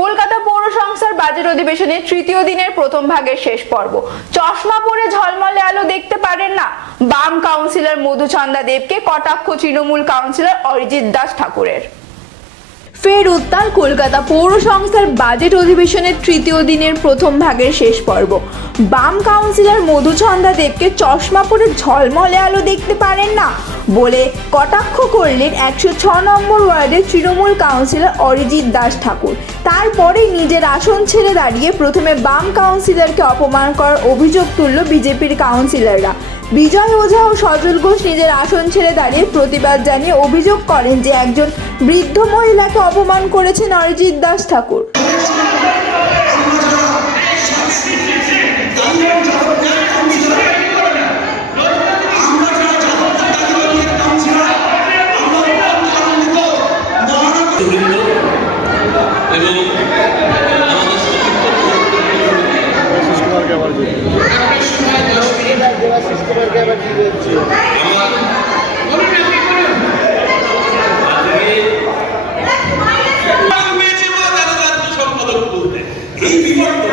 কলকাতা পৌর সংস্থার বাজেট অধিবেশনের তৃতীয় দিনের প্রথম ভাগের শেষ পর্ব। চশমা পরে ঝলমলে আলো দেখতে পারেন না। বাম কাউন্সিলর মধুচন্দা দেবকে কটাক্ষ তৃণমূল কাউন্সিলর অরিজিৎ দাস ঠাকুরের। ফের উত্তাল কলকাতা পৌর সংস্থার বাজেট অধিবেশনের তৃতীয় দিনের প্রথম ভাগের শেষ পর্ব। বাম কাউন্সিলর মধুচন্দা দেবকে চশমা পরে ঝলমলে আলো দেখতে পারেন না বলে কটাক্ষ করলেন একশো ছ নম্বর ওয়ার্ডের তৃণমূল কাউন্সিলর অরিজিৎ দাস ঠাকুর। তারপরে নিজের আসন ছেড়ে দাঁড়িয়ে প্রথমে বাম কাউন্সিলরকে অপমান করার অভিযোগ তুলল বিজেপির কাউন্সিলররা। বিজয় ওঝা ও সজল ঘোষ নিজের আসন ছেড়ে দাঁড়িয়ে প্রতিবাদ জানিয়ে অভিযোগ করেন যে একজন বৃদ্ধ মহিলাকে অপমান করেছেন অরিজিৎ দাস ঠাকুর। তারা আবার কি বলতে এই বাংলার